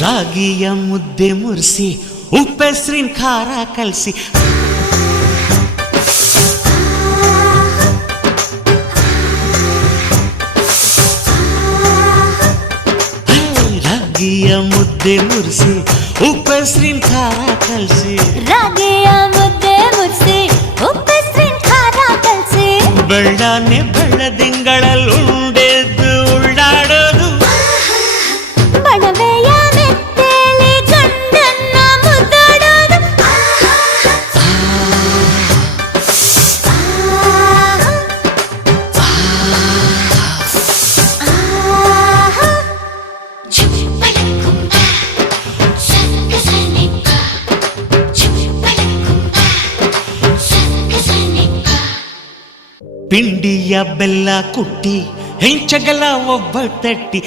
ರಾಗಿಯ ಮುದ್ದೆ ಮುರಿಸಿ ಉಪ್ಪೆಸ್ರಿನ ಖಾರ ಕಲಸಿ ರಾಗಿಯ ಮುದ್ದೆ ಮುರಿಸಿ ಉಪ್ಪೆಸ್ರಿನ ಖಾರ ಕಲಸಿ ರಾಗಿಯ ಮುದ್ದೆ ಮುರ್ಸಿ ಉಪ್ಪೆಸ್ರಿನ ಖಾರ ಕಲ್ಸಿ ಬೆಳ್ಳನೆ ಬೆಳ್ಳದಿಂಗಳಲ್ಲುಂಡೆದ್ದು ಪಿಂಡಿಯ ಬೆಲ್ಲ ಕುಟ್ಟಿ ಹೆಂಚಗಲ ಒಬ್ಬ ತಟ್ಟಿ